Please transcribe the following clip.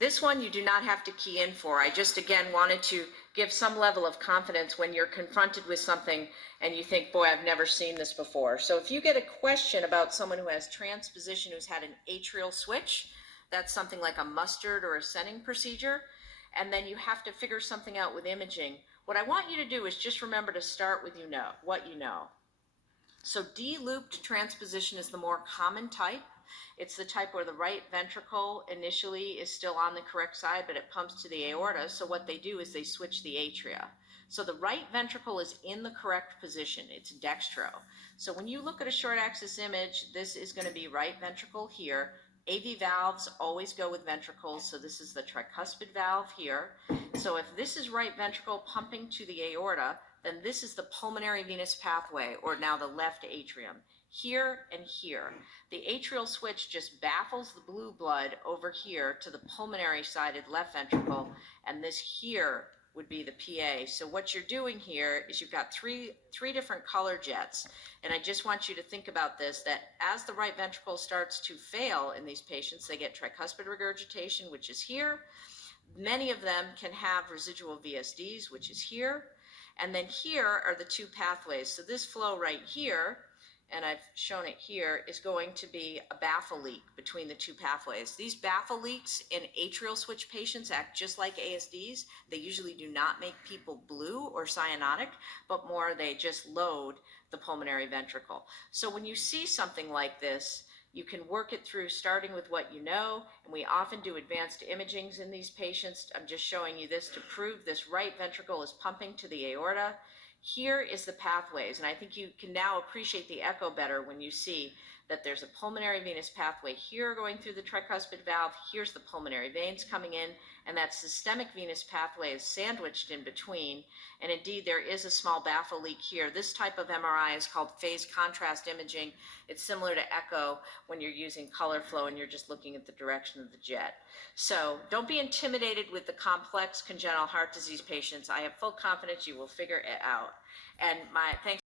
This one you do not have to key in for. I just, again, wanted to give some level of confidence when you're confronted with something and you think, boy, I've never seen this before. So if you get a question about someone who has transposition who's had an atrial switch, that's something like a mustard or a Senning procedure, and then you have to figure something out with imaging, what I want you to do is just remember to start with what you know. So D-looped transposition is the more common type. It's the type where the right ventricle initially is still on the correct side, but it pumps to the aorta. So what they do is they switch the atria. So the right ventricle is in the correct position. It's dextro. So when you look at a short axis image, this is going to be right ventricle here. AV valves always go with ventricles. So this is the tricuspid valve here. So if this is right ventricle pumping to the aorta, then this is the pulmonary venous pathway, or now the left atrium, here and here. The atrial switch just baffles the blue blood over here to the pulmonary sided left ventricle, and this here would be the PA. So what you're doing here is you've got three different color jets, and I just want you to think about this, that as the right ventricle starts to fail in these patients, they get tricuspid regurgitation, which is here. Many of them can have residual VSDs, which is here. And then here are the two pathways. So this flow right here, and I've shown it here, is going to be a baffle leak between the two pathways. These baffle leaks in atrial switch patients act just like ASDs. They usually do not make people blue or cyanotic, but more they just load the pulmonary ventricle. So when you see something like this, you can work it through starting with what you know, and we often do advanced imagings in these patients. I'm just showing you this to prove this right ventricle is pumping to the aorta. Here is the pathways, and I think you can now appreciate the echo better when you see that there's a pulmonary venous pathway here going through the tricuspid valve. Here's the pulmonary veins coming in, and that systemic venous pathway is sandwiched in between. And indeed, there is a small baffle leak here. This type of MRI is called phase contrast imaging. It's similar to echo when you're using color flow and you're just looking at the direction of the jet. So don't be intimidated with the complex congenital heart disease patients. I have full confidence you will figure it out. And my thanks.